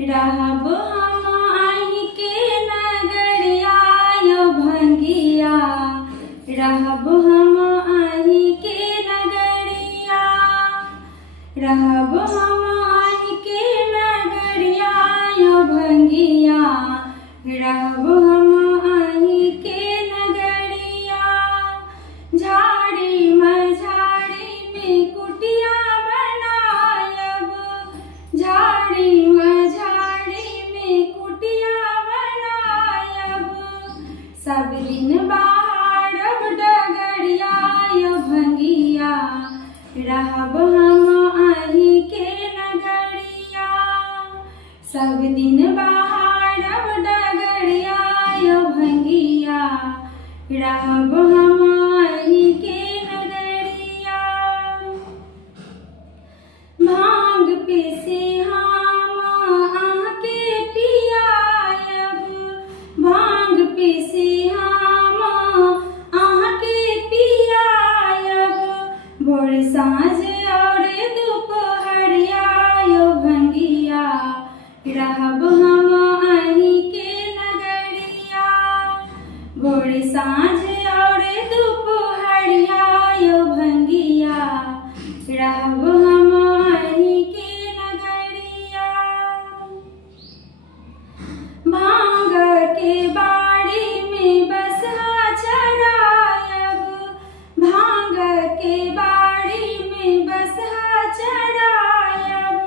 रहब हम आही के नगरिया यो भंगिया, रहब हम आही के नगरिया, रहब हम आही के नगरिया यो भंगिया, रहब हम आही के नगरिया। झाड़ी मझाड़ी में कुटिया बनायब, झाड़ी मझाड़ी में कुटिया बनायब, सब दिन बाहरब डगरिया यो भंगिया, रहब हम आही के नगरिया, सब दिन बाहरब डगरिया यो भंगिया, रहब हम आही के नगरिया। भांग पीसे हम आके पियायब, भांग पीसे हम आके पियायब, भोर साँझ और दोपहरिया यो भंगिया, रहब हम आही के नगरिया, भोर साँझ और दोपहरिया यो भंगिया, रहब हम आही के नगरिया। भांग के बाड़ी में बसहा चढ़ायब, भांग के बाड़ी में बसहा चढ़ायब,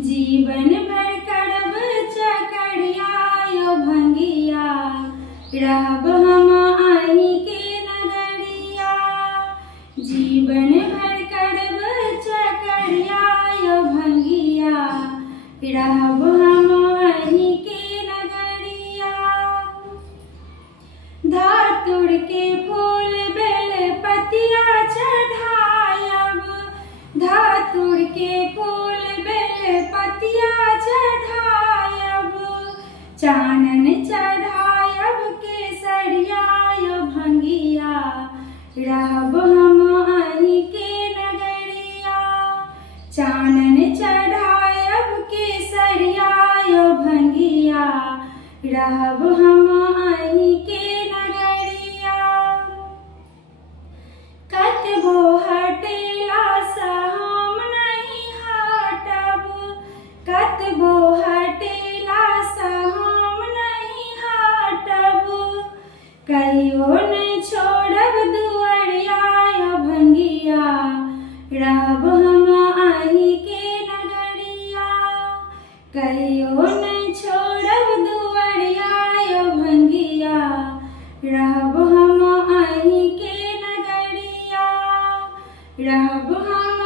जीवन भर करब चकरिया यो भंगिया, रहब हम आही के नगरिया, जीवन भर करब चकरिया यो भंगिया, रहब हम आही के नगरिया। धतूर के फूल बेल पतिया चढ़ायब, धतूर के फूल बेल पतिया चढ़ायब, चानन चढ़ायब केसरिया यो भंगिया, रहब हम आही के नगरिया, चानन चढ़ायब केसरिया यो भंगिया, रहब हम आही के नगरिया। कतबो हटेला सा हम नहीं हटब, कतबो हटेला सा हम नहीं हटब, कहियो नहीं छोड़ब दुआरिया यो भंगिया, रहब हम आही के नगरिया, कहियो नहीं छोड़ब दुआरिया यो भंगिया, रहब हम आही के नगरिया, रहब हम